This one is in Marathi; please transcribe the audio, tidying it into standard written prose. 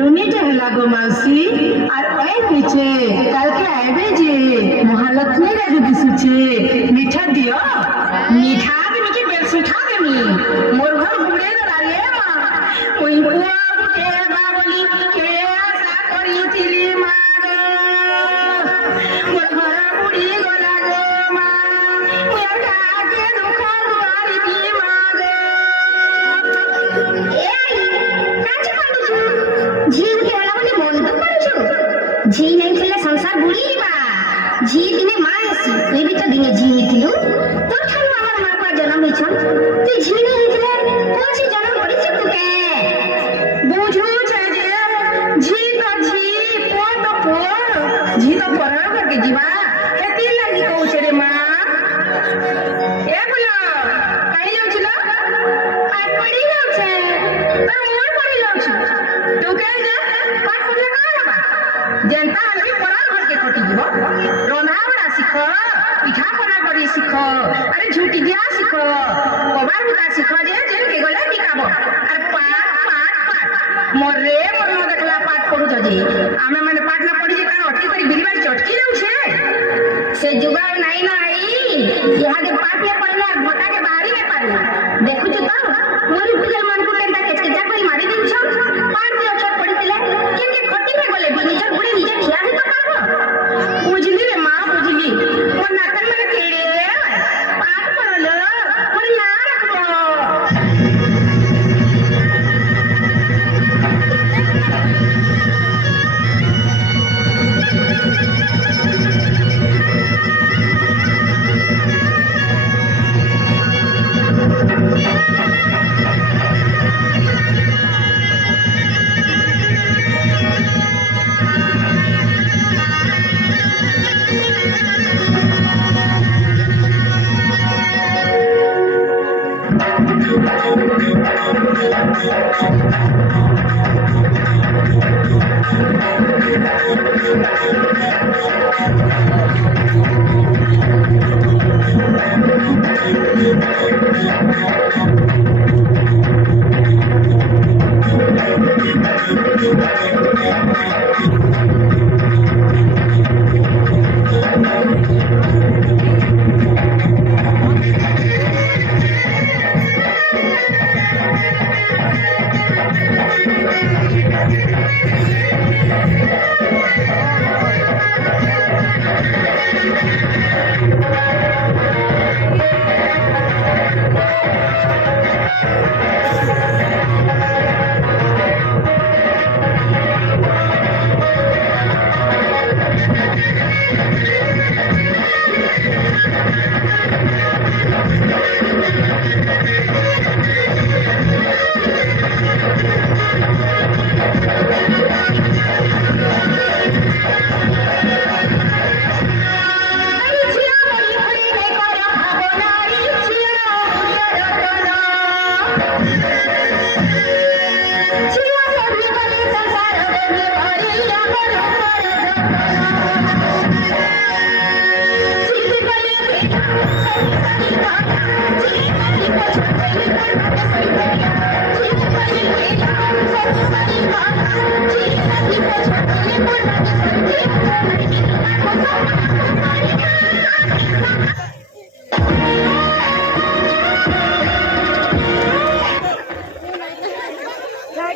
নুনি টেহলা গো মাউসি আর ওই নিচে কালকে আইবে যে মহালক্ষ্মী রাজু দিশুছে মিঠা দিও মিঠা তুমি কি বেশ মিঠা দেমি মোর ঘর ঘুরে গলালে মা ওই পুয়া কে বাবলি কে আশা করিছিলি মা গো মোর ঘর বুড়ি গলা গো মা মোর কাকে দুঃখ দুয়ারিছি মা গো झी नहीं खेले संसार बुरी बा झी दिने मां आसी ये भी तो दिने झी हिथिलु तो ठानु हमर मां का जन्म हिछन तू झी नहीं हिथले कोन सी जन्म पड़ी से तू के बुझू छे जे झी पो तो पो झी तो परा करके जीवा केती लागी कहू छे रे मां ए बोला काई जाउ छिलो आ पड़ी जाउ छे तो मोर पड़ी जाउ छ तू के जे पाठ पढ़ले का हबा जनता हलवी परा घर के कटी जीव रंधा बड़ा सिख पिठा पना करी सिख अरे झूठी दिया सिख कबार बुता सिख जे जेल के गले टिकाबो अरे पाठ मोरे मन देखला पाठ पढु जे आमे माने पाठ ना पढी जे कान अटकी करी बिलबार चटकी जाउ छे से जुगाड़ नहीं ना आई यहाँ दे पाठ में पढ़ना भोटा के बाहरी में पढ़ना देखु छ तो मोर पूजल मन को केंता केचकेचा कोई मारी दिन छ पाठ दे अक्षर पढ़ी तिले के खटी में गले भी निजर बुढ़े निजे खिया है तो पाबो बुझली रे मां बुझली मोर नातन में केड़े पाठ पढ़लो मोर ना रखबो